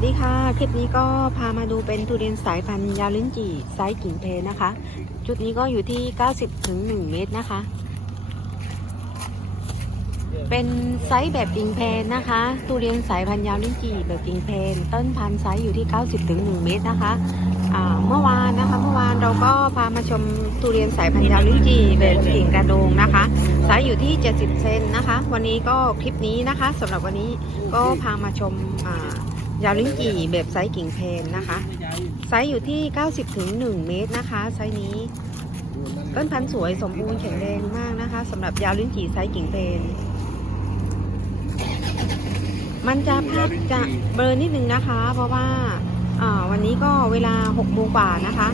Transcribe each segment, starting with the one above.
วัสดีค่ะ คลิปนี้ก็พามาดูเป็นทุเรียนสายพันธุ์ยาลิ้นจี่ไซส์กิ่งเพนะคะจุดนี้ก็อยู่ที่ 90ถึง1เมตรนะคะ เป็นไซส์แบบกิ่งเพนนะคะ ทุเรียนสายพันธุ์ยาวลิ้นจี่แบบกิ่งเพนต้นพันธุ์ไซส์อยู่ที่ 90ถึง1เมตรนะคะเมื่อวานนะคะ เมื่อวานเราก็พามาชมทุเรียนสายพันธุ์ยาวลิ้นจี่แบบกิ่งกระโดงนะคะไซส์อยู่ที่ 70 เซนนะคะ วันนี้ก็คลิปนี้นะคะสำหรับวันนี้ก็พามาชมอ่า ยาวลิ้นจี่แบบไซส์กิ่งเพนนะคะ ไซส์อยู่ที่ 90ถึง1เมตรนะคะ ไซส์นี้ ต้นพันธุ์สวยสมบูรณ์แข็งแรงมากนะคะสำหรับยาวลิ้นจี่ไซส์กิ่งเพนมันจะภาพจะเบลอนิดนึงนะคะ เพราะว่าวันนี้ก็เวลา6โมงกว่านะคะ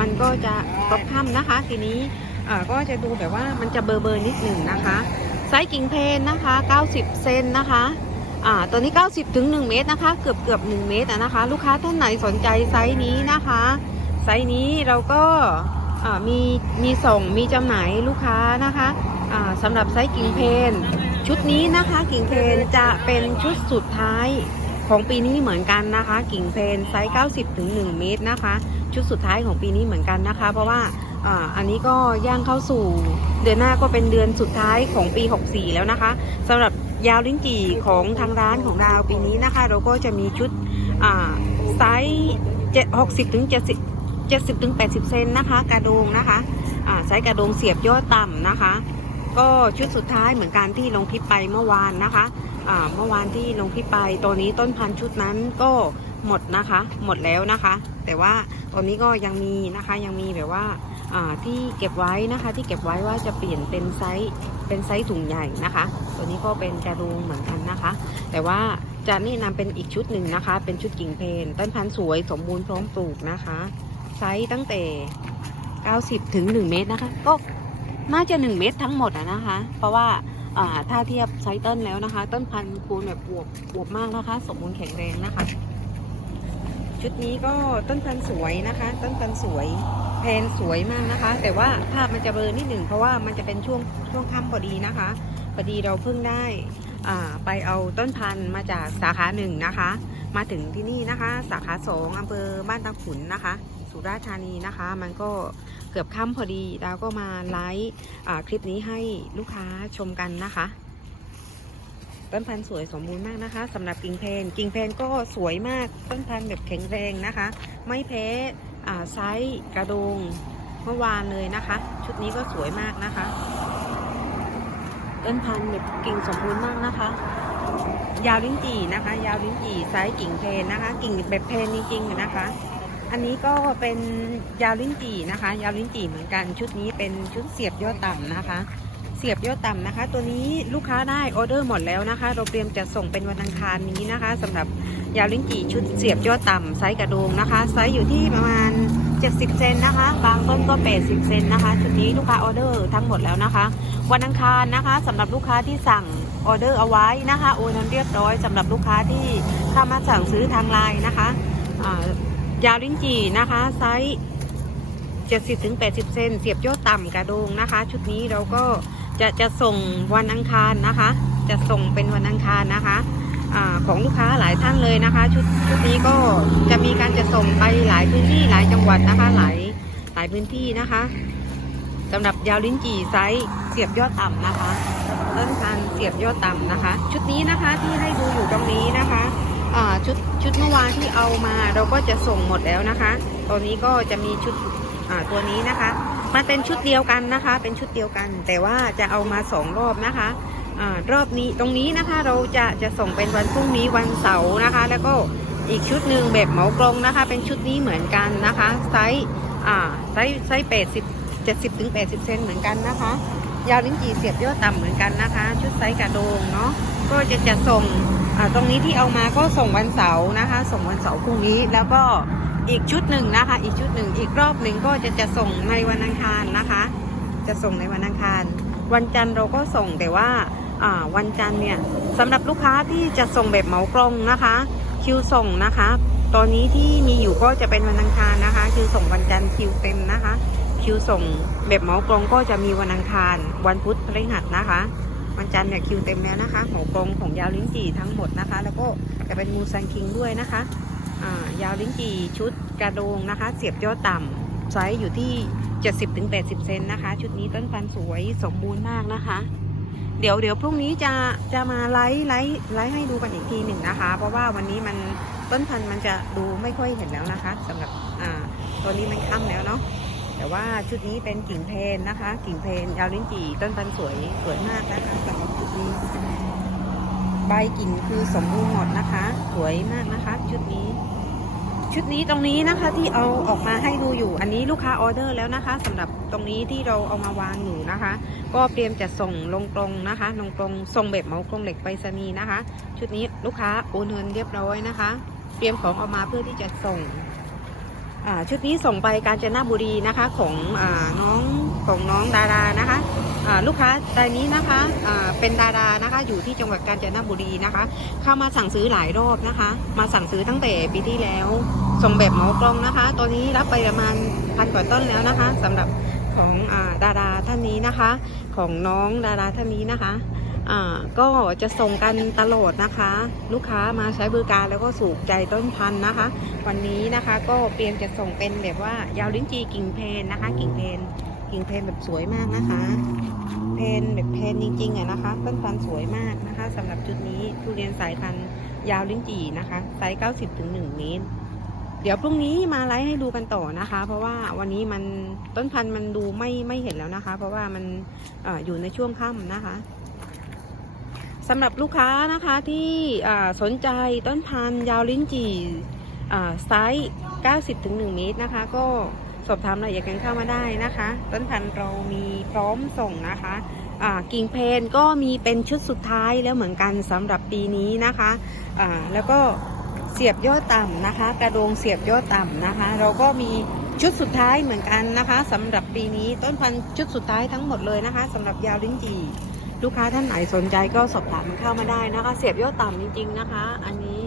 มันก็จะตกค่ำนะคะ ทีนี้ก็จะดูแบบว่ามันจะเบลอเบลอนิดหนึ่งนะคะ ไซส์กิ่งเพนนะคะ 90 เซนนะคะ อ่าตัวนี้ 90ถึง1เมตรนะคะ เกือบเกือบ1เมตรนะคะ ลูกค้าท่านไหนสนใจไซส์นี้นะคะ ไซส์นี้เราก็มีมีส่งมีจำหน่ายลูกค้านะคะอ่าสำหรับไซส์กิ่งเพนชุดนี้นะคะกิ่งเพนจะเป็นชุดสุดท้ายของปีนี้เหมือนกันนะคะ กิ่งเพนไซส์90ถึง1เมตรนะคะ ชุดสุดท้ายของปีนี้เหมือนกันนะคะ เพราะว่าอ่าอันนี้ก็ย่างเข้าสู่เดือนหน้าก็เป็นเดือนสุดท้ายของปี 64 แล้วนะคะสำหรับ ยาวลิ้นจี่ของทางร้านของเราปีนี้นะคะ เราก็จะมีชุดไซส์60ถึง70 70ถึง80เซนนะคะ กระโดงนะคะไซส์กระโดงเสียบยอดต่ำนะคะ ก็ชุดสุดท้ายเหมือนกันที่ลงคลิปไปเมื่อวานนะคะเมื่อวานที่ลงคลิปไปตัวนี้ต้นพันชุดนั้นก็หมดนะคะ หมดแล้วนะคะ แต่ว่าตอนนี้ก็ยังมีนะคะยังมีแบบว่า ที่เก็บไว้นะคะที่เก็บไว้ว่าจะเปลี่ยนเป็นไซส์เป็นไซส์ถุงใหญ่นะคะ ตัวนี้ก็เป็นกระดุงเหมือนกันนะคะ แต่ว่าจะนี่นำเป็นอีกชุดหนึ่งนะคะ เป็นชุดกิ่งเพนต้นพันธุ์สวยสมบูรณ์พร้อมปลูกนะคะ ไซส์ตั้งแต่ 90 ถึง 1 เมตรนะคะ ก็น่าจะ 1 เมตรทั้งหมดนะคะ เพราะว่าอ่าถ้าเทียบไซส์ต้นแล้วนะคะ ต้นพันธุ์คูณแบบอวบอวบมากนะคะ สมบูรณ์แข็งแรงนะคะ ชุดนี้ก็ต้นพันธุ์สวยนะคะ ต้นพันธุ์สวย แพนสวยมากนะคะ แต่ว่าภาพมันจะเบลอนิดหนึ่งเพราะว่ามันจะเป็นช่วงช่วงค่ำพอดีนะคะพอดีเราเพิ่งได้อ่าไปเอาต้นพันธุ์มาจากสาขาหนึ่งนะคะ มาถึงที่นี่นะคะ สาขาสองอำเภอบ้านตาขุนนะคะ สุราษฎร์ธานีนะคะ มันก็เกือบค่ำพอดีเราก็มาไลฟ์คลิปนี้ให้ลูกค้าชมกันนะคะต้นพันธุ์สวยสมบูรณ์มากนะคะสำหรับกิ่งเพนกิ่งเพนก็สวยมากต้นพันธุ์แบบแข็งแรงนะคะ ไม่แพ้อ่า ไซส์กระโดงเมื่อวานเลยนะคะ ชุดนี้ก็สวยมากนะคะต้นพันธุ์แบบกิ่งสมบูรณ์มากนะคะ ยาวลิ้นจี่นะคะ ยาวลิ้นจี่ไซส์กิ่งเพนนะคะ กิ่งแบบเพนจริงๆนะคะ อันนี้ก็เป็นยาวลิ้นจี่นะคะ ยาวลิ้นจี่เหมือนกัน ชุดนี้เป็นชุดเสียบยอดต่ำนะคะ เสียบยอดต่ำนะคะ ตัวนี้ลูกค้าได้ออเดอร์หมดแล้วนะคะ เราเตรียมจะส่งเป็นวันอังคารนี้นะคะสำหรับยาวลิ้นจี่ชุดเสียบยอดต่ำไซส์กระโดงนะคะ ไซส์อยู่ที่ประมาณ 70 เซนนะคะ บางต้นก็ 80 เซนนะคะชุดนี้ลูกค้าออเดอร์ทั้งหมดแล้วนะคะ วันอังคารนะคะสำหรับลูกค้าที่สั่งออเดอร์เอาไว้นะคะโอนเงินเรียบร้อยสำหรับลูกค้าที่เข้ามาสั่งซื้อทางไลน์นะคะยาวลิ้นจี่นะคะไซส์70ถึง80 เซนเสียบยอดต่ำกระโดงนะคะ ชุดนี้เราก็ จะจะส่งวันอังคารนะคะ จะส่งเป็นวันอังคารนะคะอาของลูกค้าหลายท่านเลยนะคะ ชุดชุดนี้ก็จะมีการจะส่งไปหลายพื้นที่หลายจังหวัดนะคะ หลายหลายพื้นที่นะคะสำหรับยาวลิ้นจี่ไซส์เสียบยอดต่ำนะคะต้นพันเสียบยอดต่ำนะคะ ชุดนี้นะคะที่ให้ดูอยู่ตรงนี้นะคะชุดชุดเมื่อวานที่เอามาเราก็จะส่งหมดแล้วนะคะ ตอนนี้ก็จะมีชุดตัวนี้นะคะ มันเป็นชุดเดียวกันนะคะ เป็นชุดเดียวกัน แต่ว่าจะเอามาสองรอบนะคะอรอบนี้ตรงนี้นะคะเราจะจะส่งเป็นวันพรุ่งนี้วันเสาร์นะคะ แล้วก็อีกชุดหนึ่งแบบเหมากรงนะคะ เป็นชุดนี้เหมือนกันนะคะไซส์ไซส์ไซส์แปดสิบเจ็ดสิบถึงแปดสิบเซนเหมือนกันนะคะ ยาวลิ้นจี่เสียบยอดต่ำเหมือนกันนะคะ ชุดไซส์กระโดงเนาะก็จะจะส่งตรงนี้ที่เอามาก็ส่งวันเสาร์นะคะ ส่งวันเสาร์พรุ่งนี้แล้วก็ อีกชุดหนึ่งนะคะ อีกชุดหนึ่งอีกรอบหนึ่งก็จะจะส่งในวันอังคารนะคะ จะส่งในวันอังคาร วันจันทร์เราก็ส่งแต่ว่าวันจันทร์เนี่ยสำหรับลูกค้าที่จะส่งแบบเหมากรงนะคะ คิวส่งนะคะ ตอนนี้ที่มีอยู่ก็จะเป็นวันอังคารนะคะ คิวส่งวันจันทร์คิวเต็มนะคะ คิวส่งแบบเหมากรงก็จะมีวันอังคาร วันพุธพฤหัสนะคะ วันจันทร์เนี่ยคิวเต็มแล้วนะคะเหมากรงของยาวลิ้นจี่ทั้งหมดนะคะ แล้วก็จะเป็นมูซันคิงด้วยนะคะ ยาวลิ้นจี่ชุดกระโดงนะคะ เสียบยอดต่ำไซส์อยู่ที่ 70-80 เซนนะคะ ชุดนี้ต้นพันธุ์สวยสมบูรณ์มากนะคะ เดี๋ยวเดี๋ยวพรุ่งนี้จะจะมาไลฟ์ไลฟ์ไลฟ์ให้ดูกันอีกทีหนึ่งนะคะ เพราะว่าวันนี้มันต้นพันธุ์มันจะดูไม่ค่อยเห็นแล้วนะคะสำหรับอ่าตัวนี้มันค่ำแล้วเนาะแต่ว่าชุดนี้เป็นกิ่งเพนนะคะ กิ่งเพนยาวลิ้นจี่ต้นพันธุ์สวยสวยมากนะคะสำหรับชุดนี้ ใบกิ่งคือสมบูรณ์หมดนะคะ สวยมากนะคะ ชุดนี้ ชุดนี้ตรงนี้นะคะที่เอาออกมาให้ดูอยู่ อันนี้ลูกค้าออเดอร์แล้วนะคะสำหรับตรงนี้ที่เราเอามาวางอยู่นะคะ ก็เตรียมจะส่งลงตรงนะคะลงตรงส่งแบบเหมากรงเหล็กไปรษณีย์นะคะ ชุดนี้ลูกค้าโอนเงินเรียบร้อยนะคะ เตรียมของออกมาเพื่อที่จะส่ง ชุดนี้ส่งไปกาญจนบุรีนะคะของอน้องของน้องดารานะคะลูกค้ารายนี้นะคะเป็นดารานะคะอยู่ที่จังหวัดกาญจนบุรีนะคะ เข้ามาสั่งซื้อหลายรอบนะคะ มาสั่งซื้อตั้งแต่ปีที่แล้วส่งแบบเหมากลองนะคะ ตอนนี้รับไปประมาณพันกว่าต้นแล้วนะคะสำหรับของอาดาราท่านนี้นะคะ ของน้องดาราท่านนี้นะคะ ก็จะส่งกันตลอดนะคะ ลูกค้ามาใช้บริการแล้วก็สูกใจต้นพันธุ์นะคะ วันนี้นะคะก็เตรียมจะส่งเป็นแบบว่ายาวลิ้นจีกิ่งเพนนะคะ กิ่งเพนกิ่งเพนแบบสวยมากนะคะ เพนแบบเพนจริงๆอะนะคะ ต้นพันธุ์สวยมากนะคะสำหรับจุดนี้ทุเรียนสายพันธุ์ยาวลิ้นจี่นะคะไซส์90ถึง1เมตรเดี๋ยวพรุ่งนี้มาไลฟ์ให้ดูกันต่อนะคะ เพราะว่าวันนี้มันต้นพันธุ์มันดูไม่ไม่เห็นแล้วนะคะ เพราะว่ามันเอออยู่ในช่วงค่ำนะคะ สำหรับลูกค้านะคะที่สนใจต้นพันธุ์ยาวลิ้นจี่ไซส์ 90ถึง1เมตรนะคะ ก็สอบถามรายละเอียดกันเข้ามาได้นะคะ ต้นพันธุ์เรามีพร้อมส่งนะคะกิ่งเพนก็มีเป็นชุดสุดท้ายแล้วเหมือนกันสำหรับปีนี้นะคะอ่าแล้วก็เสียบยอดต่ำนะคะ กระโดงเสียบยอดต่ำนะคะ เราก็มีชุดสุดท้ายเหมือนกันนะคะสำหรับปีนี้ต้นพันธุ์ชุดสุดท้ายทั้งหมดเลยนะคะสำหรับยาวลิ้นจี่ ลูกค้าท่านไหนสนใจก็สอบถามเข้ามาได้นะคะ เสียบยอดต่ำจริง ๆนะคะ อันนี้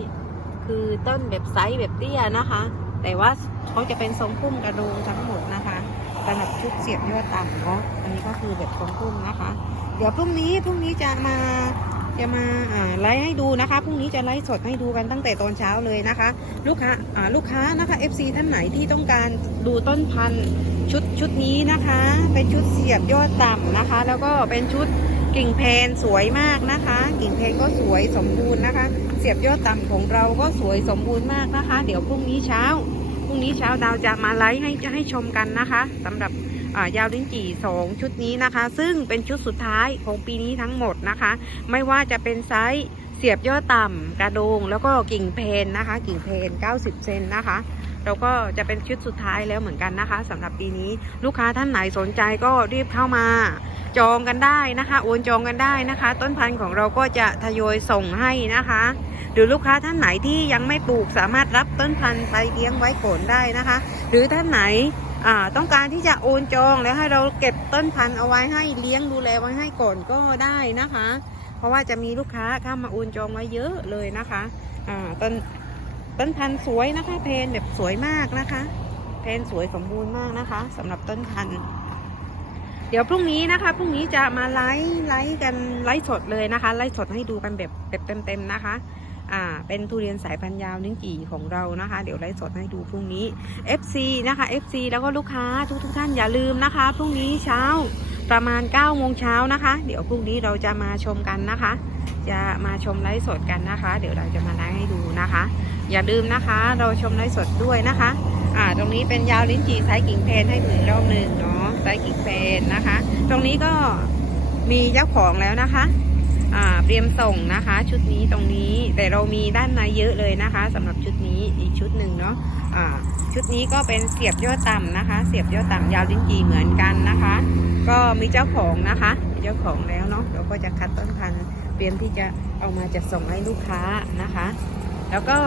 คือต้นแบบไซส์แบบเตี้ยนะคะ แต่ว่าเขาจะเป็นทรงพุ่มกระโดงทั้งหมดนะคะสำหรับชุดเสียบยอดต่ำเนาะอันนี้ก็คือแบบทรงพุ่มนะคะ เดี๋ยวพรุ่งนี้พรุ่งนี้จะมาจะมาไลฟ์ให้ดูนะคะ พรุ่งนี้จะไลฟ์สดให้ดูกันตั้งแต่ตอนเช้าเลยนะคะ ลูกค้าอ่าลูกค้านะคะ FC ท่านไหนที่ต้องการดูต้นพันธุ์ชุดชุดนี้นะคะ เป็นชุดเสียบยอดต่ำนะคะ แล้วก็เป็นชุด กิ่งเพนสวยมากนะคะ กิ่งเพนก็สวยสมบูรณ์นะคะ เสียบยอดต่ำของเราก็สวยสมบูรณ์มากนะคะ เดี๋ยวพรุ่งนี้เช้าพรุ่งนี้เช้าดาวจะมาไลฟ์ให้จะให้ชมกันนะคะสำหรับอ่ายาวลิ้นจี่สองชุดนี้นะคะ ซึ่งเป็นชุดสุดท้ายของปีนี้ทั้งหมดนะคะ ไม่ว่าจะเป็นไซส์ เสียบยอดต่ำกระโดงแล้วก็กิ่งเพนนะคะ กิ่งเพน 90 เซนนะคะเราก็จะเป็นชุดสุดท้ายแล้วเหมือนกันนะคะสำหรับปีนี้ลูกค้าท่านไหนสนใจก็รีบเข้ามา จองกันได้นะคะโอนจองกันได้นะคะ ต้นพันธุ์ของเราก็จะทยอยส่งให้นะคะ หรือลูกค้าท่านไหนที่ยังไม่ปลูกสามารถรับต้นพันธุ์ไปเลี้ยงไว้ก่อนได้นะคะ หรือท่านไหนต้องการที่จะโอนจองแล้วให้เราเก็บต้นพันธุ์เอาไว้ให้เลี้ยงดูแลไว้ให้ก่อนก็ได้นะคะ เพราะว่าจะมีลูกค้าเข้ามาโอนจองไว้เยอะเลยนะคะอ่าต้นต้นพันธุ์สวยนะคะเพนแบบสวยมากนะคะเพนสวยสมบูรณ์มากนะคะสำหรับต้นพันธุ์เดี๋ยวพรุ่งนี้นะคะพรุ่งนี้จะมาไลฟ์ไลฟ์กันไลฟ์สดเลยนะคะ ไลฟ์สดให้ดูกันแบบแบบเต็มๆนะคะ อ่า เป็นทุเรียนสายพันธุ์ยาวนิ้งจี่ของเรานะคะ เดี๋ยวไลฟ์สดให้ดูพรุ่งนี้ FC นะคะ FC แล้วก็ลูกค้าทุกทุกๆท่านอย่าลืมนะคะ พรุ่งนี้เช้าประมาณ9โมงเช้านะคะ เดี๋ยวพรุ่งนี้เราจะมาชมกันนะคะ จะมาชมไลฟ์สดกันนะคะ เดี๋ยวเราจะมาไลฟ์ให้ดูนะคะ อย่าลืมนะคะ เราชมไลฟ์สดด้วยนะคะ อ่า ตรงนี้เป็นยาวลิ้นจี่ไซส์กิ่งเพนให้ถึงรอบหนึ่งเนาะไซส์กิ่งเพนนะคะ ตรงนี้ก็มีเจ้าของแล้วนะคะ เตรียมส่งนะคะ ชุดนี้ตรงนี้แต่เรามีด้านในเยอะเลยนะคะสำหรับชุดนี้อีกชุดหนึ่งเนาะอ่าชุดนี้ก็เป็นเสียบยอดต่ำนะคะ เสียบยอดต่ำยาวลิ้นจีเหมือนกันนะคะ ก็มีเจ้าของนะคะมีเจ้าของแล้วเนาะเราก็จะคัดต้นพันธุ์เตรียมที่จะเอามาจะส่งให้ลูกค้านะคะ แล้วก็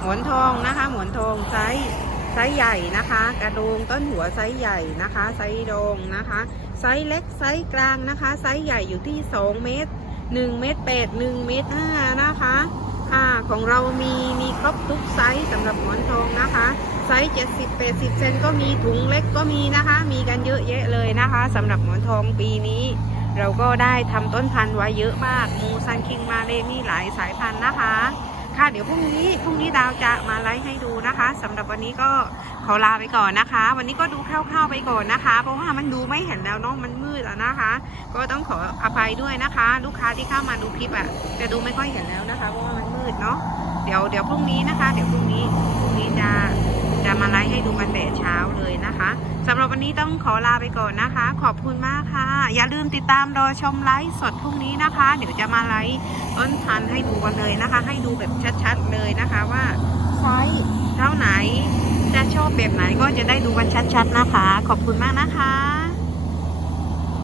หมอนทองนะคะ หมอนทองไซส์ไซส์ใหญ่นะคะ กระโดงต้นหัวไซส์ใหญ่นะคะ ไซส์โดงนะคะ ไซส์เล็กไซส์กลางนะคะ ไซส์ใหญ่อยู่ที่ 2 เมตร 1 เมตร8 1เมตร5นะคะค่ะของเรามีมีครบทุกไซส์สำหรับหมอนทองนะคะ ไซส์70 80เซนก็มีถุงเล็กก็มีนะคะ มีกันเยอะแยะเลยนะคะสำหรับหมอนทองปีนี้ เราก็ได้ทำต้นพันธุ์ไว้เยอะมากมูซันคิงมาเลนี่หลายสายพันธุ์นะคะ ดี๋ยวพรุ่งนี้พรุ่งนี้ดาวจะมาไลฟ์ให้ดูนะคะสำหรับวันนี้ก็ขอลาไปก่อนนะคะ วันนี้ก็ดูคร่าวๆไปก่อนนะคะ เพราะว่ามันดูไม่เห็นแล้วเนาะมันมืดแล้วนะคะ ก็ต้องขออภัยด้วยนะคะ ลูกค้าที่เข้ามาดูคลิปอะ่ะจะดูไม่ค่อยเห็นแล้วนะคะ เพราะว่ามันมืดเนาะเดี๋ยวเดี๋ยวพรุ่งนี้นะคะ เดี๋ยวพรุ่งนี้พรุ่งนี้จะ จะมาไลฟ์ให้ดูกันแต่เช้าเลยนะคะสำหรับวันนี้ต้องขอลาไปก่อนนะคะ ขอบคุณมากค่ะ อย่าลืมติดตามรอชมไลฟ์สดพรุ่งนี้นะคะ เดี๋ยวจะมาไลฟ์ต้นพันธุ์ให้ดูกันเลยนะคะ ให้ดูแบบชัดๆเลยนะคะว่าไซส์เท่าไหนจะชอบแบบไหนก็จะได้ดูกันชัดๆนะคะ ขอบคุณมากนะคะ